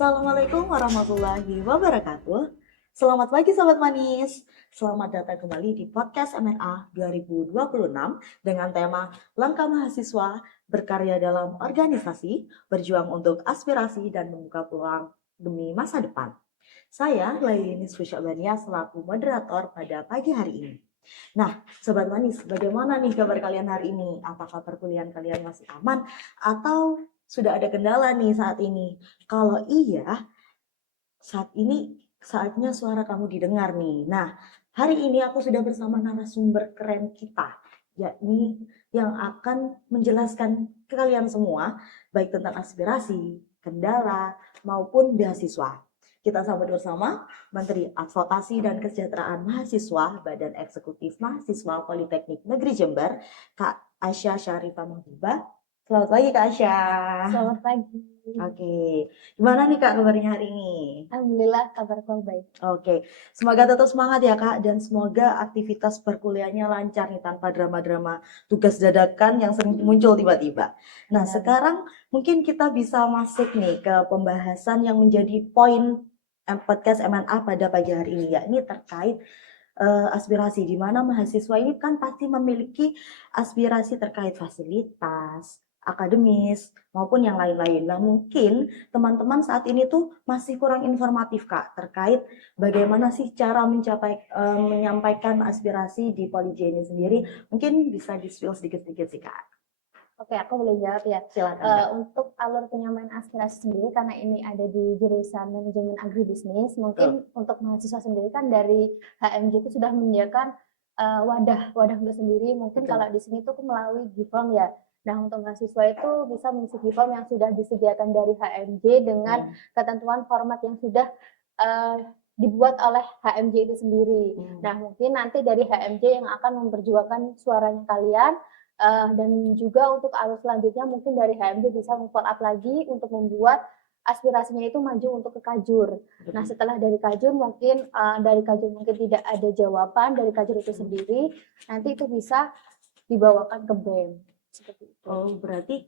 Assalamualaikum warahmatullahi wabarakatuh. Selamat pagi Sobat Manis. Selamat datang kembali di podcast MNA 2026 dengan tema Langkah Mahasiswa Berkarya dalam Organisasi, Berjuang untuk Aspirasi dan Membuka Peluang Demi Masa Depan. Saya Lailis Fusyabania selaku moderator pada pagi hari ini. Nah, Sobat Manis, bagaimana nih kabar kalian hari ini? Apakah perkuliahan kalian masih aman atau sudah ada kendala nih saat ini? Kalau iya, saat ini saatnya suara kamu didengar nih. Nah, hari ini aku sudah bersama narasumber keren kita, yakni yang akan menjelaskan ke kalian semua, baik tentang aspirasi, kendala, maupun beasiswa. Kita sambut bersama Menteri Advokasi dan Kesejahteraan Mahasiswa Badan Eksekutif Mahasiswa Politeknik Negeri Jember, Kak Asya Syarifah Mahbubah. Selamat pagi Kak Asya. Selamat pagi. Oke, gimana nih Kak kabarnya hari ini? Alhamdulillah kabarku baik. Oke, semoga tetap semangat ya Kak, dan semoga aktivitas perkuliahannya lancar nih tanpa drama-drama tugas dadakan yang sering muncul tiba-tiba. Nah, sekarang mungkin kita bisa masuk nih ke pembahasan yang menjadi poin podcast MNA pada pagi hari ini, yakni terkait aspirasi, di mana mahasiswa ini kan pasti memiliki aspirasi terkait fasilitas, akademis, maupun yang lain-lain. Nah, mungkin teman-teman saat ini tuh masih kurang informatif Kak terkait bagaimana sih cara menyampaikan aspirasi di Polij ini sendiri. Mungkin bisa di-spill sedikit-sedikit sih Kak. Oke, aku boleh jawab ya. Silakan. Untuk alur penyampaian aspirasi sendiri, karena ini ada di jurusan manajemen agribisnis, mungkin untuk mahasiswa sendiri kan dari HMJ itu sudah menyediakan wadah untuk sendiri. Mungkin Betul. kalau di sini tuh melalui GIFOM ya. Nah, untuk mahasiswa itu bisa mengisi GIFOM yang sudah disediakan dari HMJ dengan ketentuan format yang sudah dibuat oleh HMJ itu sendiri. Nah, mungkin nanti dari HMJ yang akan memperjuangkan suaranya kalian. Dan juga untuk alur selanjutnya mungkin dari HMJ bisa meng-follow up lagi untuk membuat aspirasinya itu maju untuk ke Kajur. Nah, setelah dari Kajur mungkin tidak ada jawaban dari Kajur itu sendiri, nanti itu bisa dibawakan ke BEM. Seperti itu. Oh, berarti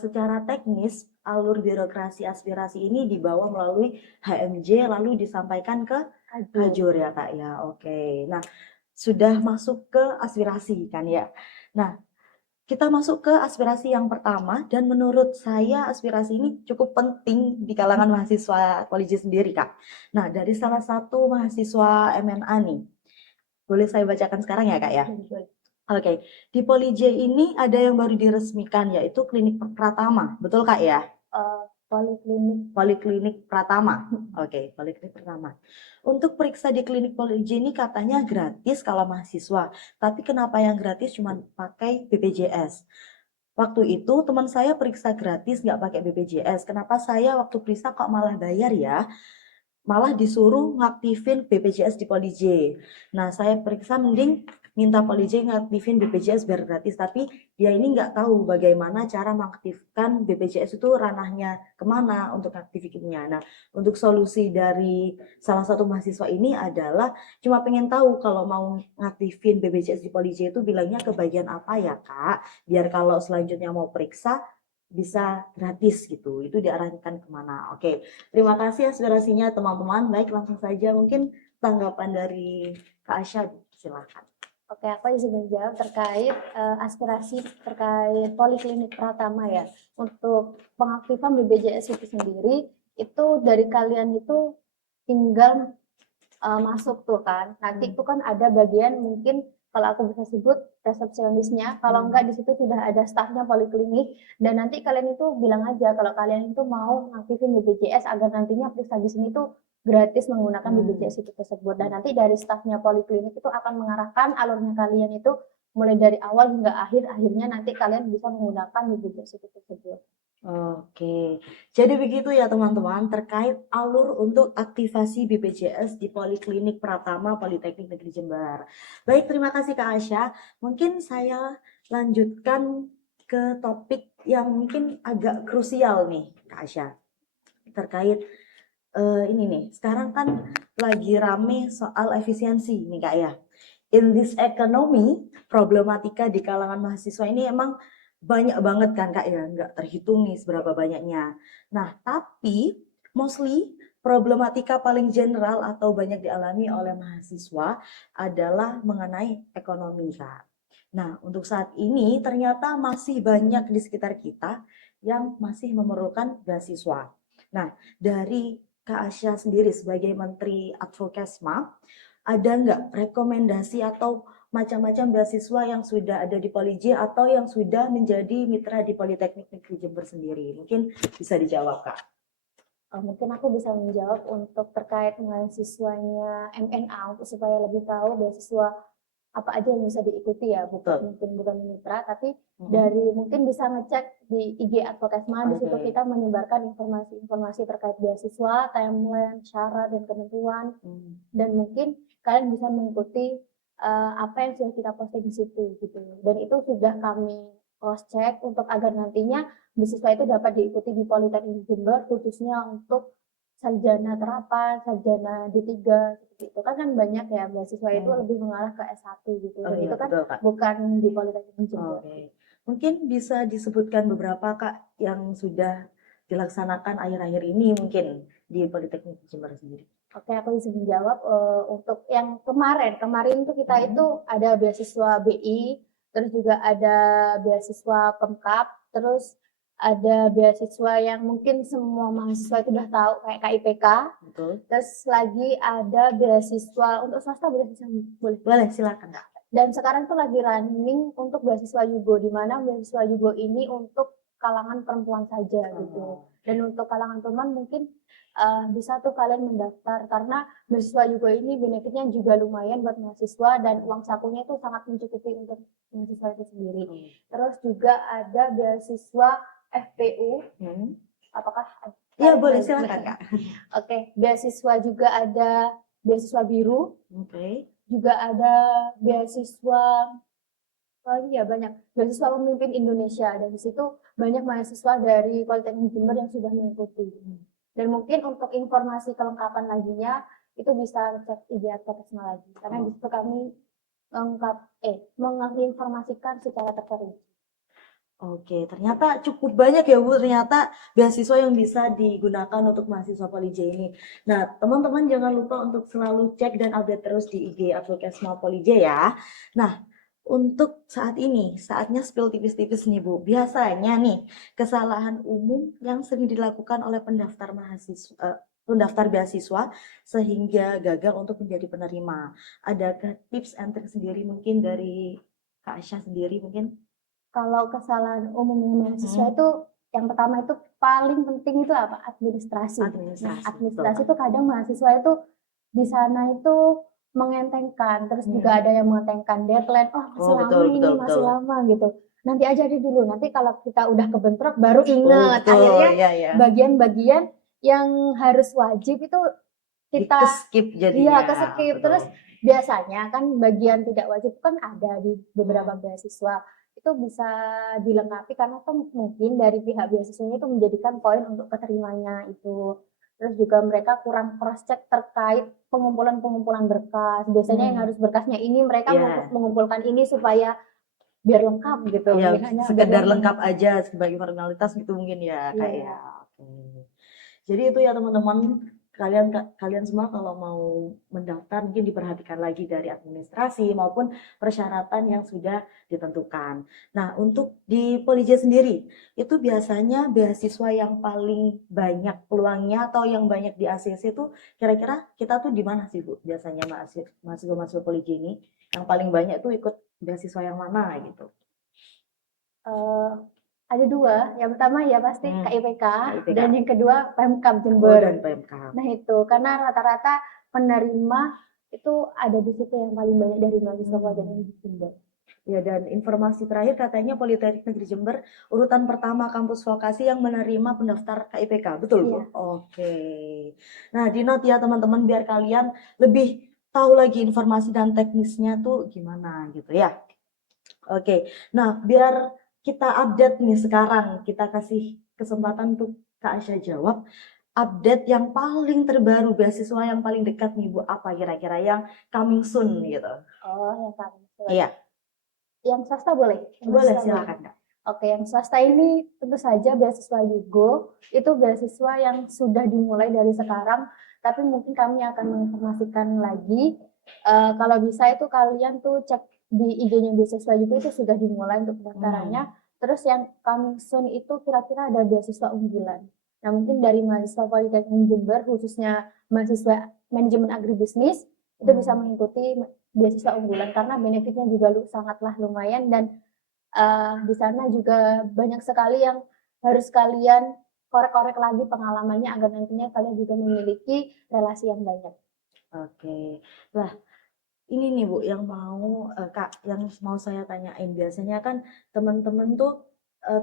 secara teknis alur birokrasi aspirasi ini dibawa melalui HMJ lalu disampaikan ke Kajur ya Kak ya. Oke. Nah, sudah masuk ke aspirasi kan ya. Nah, kita masuk ke aspirasi yang pertama, dan menurut saya aspirasi ini cukup penting di kalangan mahasiswa Polij sendiri, Kak. Nah, dari salah satu mahasiswa MNA nih, boleh saya bacakan sekarang ya, Kak ya? Oke, di Polij ini ada yang baru diresmikan, yaitu Klinik Pratama, betul Kak ya? Poliklinik Pratama. Oke, Poliklinik Pratama. Untuk periksa di klinik Polij ini katanya gratis kalau mahasiswa. Tapi kenapa yang gratis cuma pakai BPJS? Waktu itu teman saya periksa gratis nggak pakai BPJS. Kenapa saya waktu periksa kok malah bayar ya? Malah disuruh ngaktifin BPJS di Polij. Nah, saya periksa mending minta Polij ngaktifin BPJS biar gratis, tapi dia ini nggak tahu bagaimana cara mengaktifkan BPJS itu ranahnya kemana untuk aktivitasnya. Nah, untuk solusi dari salah satu mahasiswa ini adalah cuma pengen tahu kalau mau ngaktifin BPJS di Polij itu bilangnya ke bagian apa ya Kak, biar kalau selanjutnya mau periksa bisa gratis gitu, itu diarahkan kemana. Oke, terima kasih aspirasinya teman-teman. Baik, langsung saja mungkin tanggapan dari Kak Asya, silakan. Oke, aku izin menjawab terkait aspirasi terkait Poliklinik Pratama ya. Untuk pengaktifan BPJS itu sendiri, itu dari kalian itu tinggal masuk tuh kan. Nanti itu kan ada bagian mungkin kalau aku bisa sebut resepsionisnya, kalau enggak di situ sudah ada stafnya poliklinik, dan nanti kalian itu bilang aja kalau kalian itu mau ngaktifin BPJS agar nantinya periksa di sini tuh gratis menggunakan BPJS itu tersebut. Dan nanti dari stafnya poliklinik itu akan mengarahkan alurnya kalian itu mulai dari awal hingga akhirnya nanti kalian bisa menggunakan BPJS itu tersebut. Oke, jadi begitu ya teman-teman terkait alur untuk aktivasi BPJS di Poliklinik Pratama Politeknik Negeri Jember. Baik, terima kasih Kak Asya. Mungkin saya lanjutkan ke topik yang mungkin agak krusial nih Kak Asya. Terkait ini nih, sekarang kan lagi rame soal efisiensi nih Kak ya. In this economy, problematika di kalangan mahasiswa ini emang banyak banget kan Kak ya, nggak terhitung nih seberapa banyaknya. Nah, tapi Mostly problematika paling general atau banyak dialami oleh mahasiswa adalah mengenai ekonomi, Kak. Nah, untuk saat ini ternyata masih banyak di sekitar kita yang masih memerlukan beasiswa. Nah, dari Kak Asya sendiri sebagai Menteri Advokesma, ada nggak rekomendasi atau macam-macam beasiswa yang sudah ada di Polij atau yang sudah menjadi mitra di Politeknik Negeri Jember sendiri? Mungkin bisa dijawab, Kak. Mungkin aku bisa menjawab untuk terkait mahasiswanya MNA untuk supaya lebih tahu beasiswa apa aja yang bisa diikuti ya, Betul. bukan mitra, tapi dari mungkin bisa ngecek di IG Advokesma. Di situ kita menyebarkan informasi-informasi terkait beasiswa, timeline, syarat dan ketentuan, dan mungkin kalian bisa mengikuti apa yang sudah kita posting di situ gitu. Dan itu sudah kami cross check untuk agar nantinya beasiswa itu dapat diikuti di Politeknik Jember, khususnya untuk sarjana terapan, sarjana D3 seperti itu kan banyak ya beasiswa itu lebih mengarah ke S1 gitu. Dan itu kan betul, bukan di Politeknik Jember. Mungkin bisa disebutkan beberapa, Kak, yang sudah dilaksanakan akhir-akhir ini mungkin di Politeknik Jember sendiri. Oke, aku bisa menjawab untuk yang kemarin tuh kita itu ada beasiswa BI, terus juga ada beasiswa Pemkap, terus ada beasiswa yang mungkin semua mahasiswa itu udah tahu kayak KIPK. Betul. Terus lagi ada beasiswa untuk swasta, boleh silakan, Kak. Dan sekarang tuh lagi running untuk beasiswa Yugo, di mana beasiswa Yugo ini untuk kalangan perempuan saja gitu. Dan untuk kalangan perempuan mungkin bisa tuh kalian mendaftar, karena beasiswa Yugo ini benefitnya juga lumayan buat mahasiswa dan uang sakunya itu sangat mencukupi untuk mahasiswa itu sendiri. Terus juga ada beasiswa FPU. Apakah? Iya, boleh, silakan, Kak. Oke, beasiswa juga ada beasiswa biru. Juga ada beasiswa banyak beasiswa pemimpin Indonesia, dan di situ banyak mahasiswa dari Politeknik Jember yang sudah mengikuti. Dan mungkin untuk informasi kelengkapan laginya itu bisa cek IG Advokesma lagi, karena di situ kami menginformasikan secara terperinci. Oke, ternyata cukup banyak ya Bu, ternyata beasiswa yang bisa digunakan untuk mahasiswa Polij ini. Nah, teman-teman jangan lupa untuk selalu cek dan update terus di IG Advokesma Polij ya. Nah, untuk saat ini, saatnya spill tipis-tipis nih Bu. Biasanya nih, kesalahan umum yang sering dilakukan oleh pendaftar beasiswa sehingga gagal untuk menjadi penerima. Adakah tips and trik sendiri mungkin dari Kak Asya sendiri mungkin? Kalau kesalahan umumnya mahasiswa itu yang pertama itu paling penting itu apa? Administrasi. Nah, administrasi itu kadang mahasiswa itu di sana itu mengentengkan, terus juga ada yang mengentengkan deadline. Masih lama gitu. Nanti aja dulu. Nanti kalau kita udah kebentrok baru ingat. Akhirnya bagian-bagian yang harus wajib itu kita skip jadinya. Ke-skip. Terus biasanya kan bagian tidak wajib kan ada di beberapa beasiswa. Itu bisa dilengkapi karena tuh mungkin dari pihak beasiswanya itu menjadikan poin untuk keterimanya itu. Terus juga mereka kurang cross check terkait pengumpulan berkas. Biasanya yang harus berkasnya ini mereka mengumpulkan ini supaya biar lengkap gitu. Sekedar lengkap aja sebagai formalitas gitu mungkin ya kayak. Jadi itu ya teman-teman, kalian semua kalau mau mendaftar mungkin diperhatikan lagi dari administrasi maupun persyaratan yang sudah ditentukan. Nah, untuk di Polij sendiri, itu biasanya beasiswa yang paling banyak peluangnya atau yang banyak di ACC itu kira-kira kita tuh di mana sih Bu? Biasanya mahasiswa Polij ini yang paling banyak tuh ikut beasiswa yang mana gitu? Ada dua, yang pertama ya pasti KIPK, dan yang kedua Pemkab Jember. Nah itu, karena rata-rata penerima itu ada di situ yang paling banyak dari mahasiswa Politeknik Jember. Ya, dan informasi terakhir katanya Politeknik Negeri Jember urutan pertama kampus vokasi yang menerima pendaftar KIPK, betul Bu? Oke. Nah, di note ya teman-teman biar kalian lebih tahu lagi informasi dan teknisnya tuh gimana gitu ya. Oke, nah biar kita update nih sekarang, kita kasih kesempatan untuk Kak Asya jawab. Update yang paling terbaru, beasiswa yang paling dekat nih Bu, apa kira-kira yang coming soon gitu? Yang coming soon. Iya. Yang swasta boleh? Boleh, silakan Kak. Oke, yang swasta ini tentu saja beasiswa Yugo, itu beasiswa yang sudah dimulai dari sekarang, tapi mungkin kami akan menginformasikan lagi. Kalau bisa itu kalian tuh cek di IG-nya beasiswa Yugo itu sudah dimulai untuk pendaftarannya. Terus yang coming soon itu kira-kira ada beasiswa unggulan. Nah, mungkin dari mahasiswa Politeknik Jember, khususnya mahasiswa manajemen agribisnis, itu bisa mengikuti beasiswa unggulan karena benefitnya juga sangatlah lumayan dan di sana juga banyak sekali yang harus kalian korek-korek lagi pengalamannya agar nantinya kalian juga memiliki relasi yang banyak. Oke. Lah, ini nih Bu yang mau Kak yang mau saya tanyain. Biasanya kan teman-teman tuh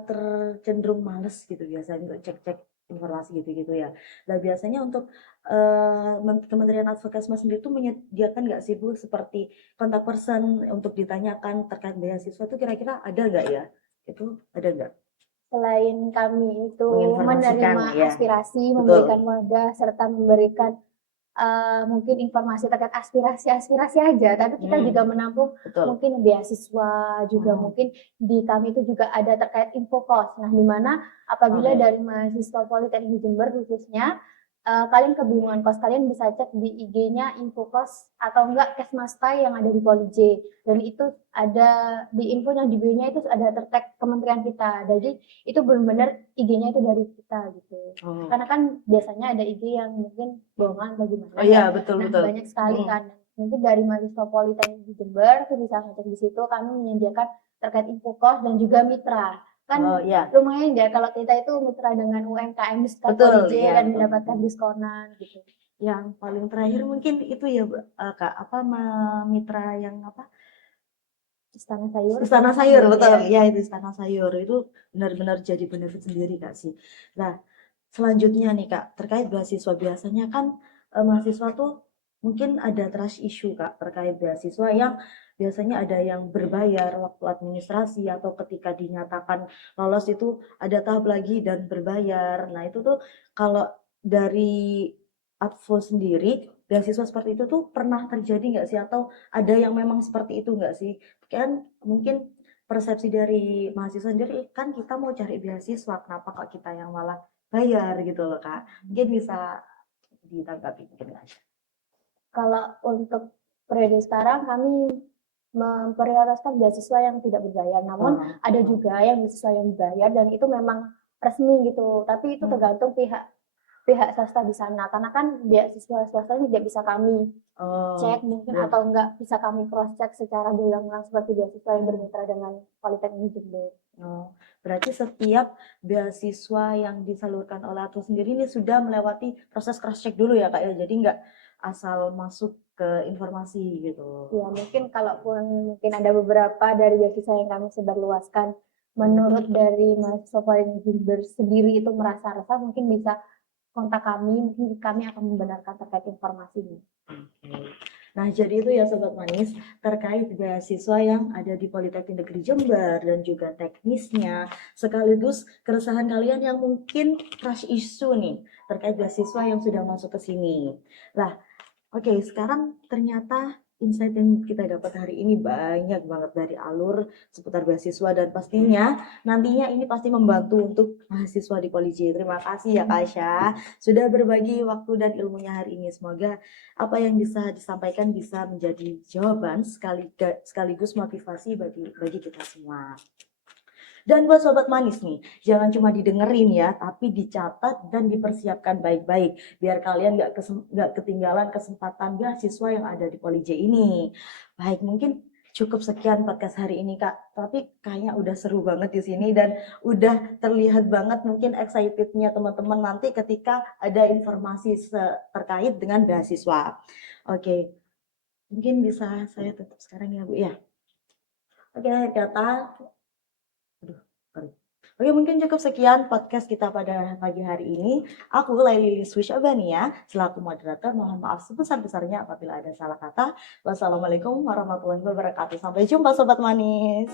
tercenderung males gitu biasanya untuk cek-cek informasi gitu-gitu ya. Nah biasanya untuk Kementerian Advokasi sendiri tuh menyediakan nggak sih Bu seperti kontak person untuk ditanyakan terkait beasiswa itu kira-kira ada nggak ya? Itu ada nggak? Selain kami itu Menginformasikan menerima ya, aspirasi, memberikan betul, wadah, serta memberikan mungkin informasi terkait aspirasi aja, tapi kita juga menampung betul. mungkin beasiswa, juga mungkin di kami itu juga ada terkait info kos. Nah, di mana apabila Oke. dari mahasiswa Politeknik Jember khususnya, kalian kebingungan kos, kalian bisa cek di IG-nya info kos atau enggak Kesmastai yang ada di Polij. Dan itu ada di infonya, di bio-nya itu ada tertag kementerian kita. Jadi itu benar-benar IG-nya itu dari kita gitu. Oh. Karena kan biasanya ada IG yang mungkin bohongan atau gimana Oh iya, ya. betul Nah, betul. banyak sekali kan. Mungkin dari mahasiswa Politeknik di Jember tuh bisa ngecek di situ, kami menyediakan terkait info kos dan juga mitra. Kan Oh iya, lumayan ya kalau kita itu mitra dengan UMKM di sekitar betul Polij ya, dan betul. mendapatkan diskonan gitu. Yang paling terakhir mungkin itu ya Kak, apa mitra yang apa? Istana Sayur. Istana Sayur, betul. Ya. Ya, itu Istana Sayur. Itu benar-benar jadi benefit sendiri Kak sih. Nah, selanjutnya nih Kak, terkait beasiswa biasanya kan mahasiswa tuh mungkin ada trust issue Kak terkait beasiswa yang biasanya ada yang berbayar waktu administrasi atau ketika dinyatakan lolos itu ada tahap lagi dan berbayar. Nah, itu tuh kalau dari Advo sendiri, beasiswa seperti itu tuh pernah terjadi nggak sih? Atau ada yang memang seperti itu nggak sih? Kan mungkin persepsi dari mahasiswa sendiri kan kita mau cari beasiswa, kenapa kok kita yang malah bayar gitu loh Kak. Mungkin bisa ditanggapi mungkin Kak. Kalau untuk periode sekarang kami memprioritaskan beasiswa yang tidak berbayar. Namun ada juga yang beasiswa yang berbayar dan itu memang resmi gitu. Tapi itu tergantung pihak swasta di sana. Karena kan beasiswa swasta ini tidak bisa kami cek mungkin atau enggak bisa kami cross check secara berulang-ulang seperti beasiswa yang bermitra dengan Politeknik Jember. Oh, berarti setiap beasiswa yang disalurkan oleh Atau sendiri ini sudah melewati proses cross check dulu ya Kak ya. Jadi nggak asal masuk ke informasi gitu. Ya mungkin kalaupun mungkin ada beberapa dari beasiswa yang kami sebarluaskan menurut dari mahasiswa Politeknik Jember sendiri itu merasa resah, mungkin bisa kontak kami, mungkin kami akan membenarkan terkait informasinya. Nah, jadi itu ya Sobat Manis, terkait beasiswa yang ada di Politeknik Negeri Jember dan juga teknisnya, sekaligus keresahan kalian yang mungkin crush issue nih, terkait beasiswa yang sudah masuk ke sini. Lah, oke, sekarang ternyata insight yang kita dapat hari ini banyak banget dari alur seputar beasiswa dan pastinya nantinya ini pasti membantu untuk mahasiswa di Polij. Terima kasih ya Kak Aisyah sudah berbagi waktu dan ilmunya hari ini. Semoga apa yang bisa disampaikan bisa menjadi jawaban sekaligus motivasi bagi kita semua. Dan buat Sobat Manis nih, jangan cuma didengerin ya, tapi dicatat dan dipersiapkan baik-baik. Biar kalian nggak ketinggalan kesempatan beasiswa yang ada di Polij ini. Baik, mungkin cukup sekian podcast hari ini Kak. Tapi kayaknya udah seru banget di sini dan udah terlihat banget mungkin excitednya teman-teman nanti ketika ada informasi terkait dengan beasiswa. Oke, mungkin bisa saya tutup sekarang ya Bu ya. Oke, kata Oke, mungkin cukup sekian podcast kita pada pagi hari ini. Aku Laili Swishabania, selaku moderator. Mohon maaf sebesar-besarnya apabila ada salah kata. Wassalamualaikum warahmatullahi wabarakatuh. Sampai jumpa Sobat Manis.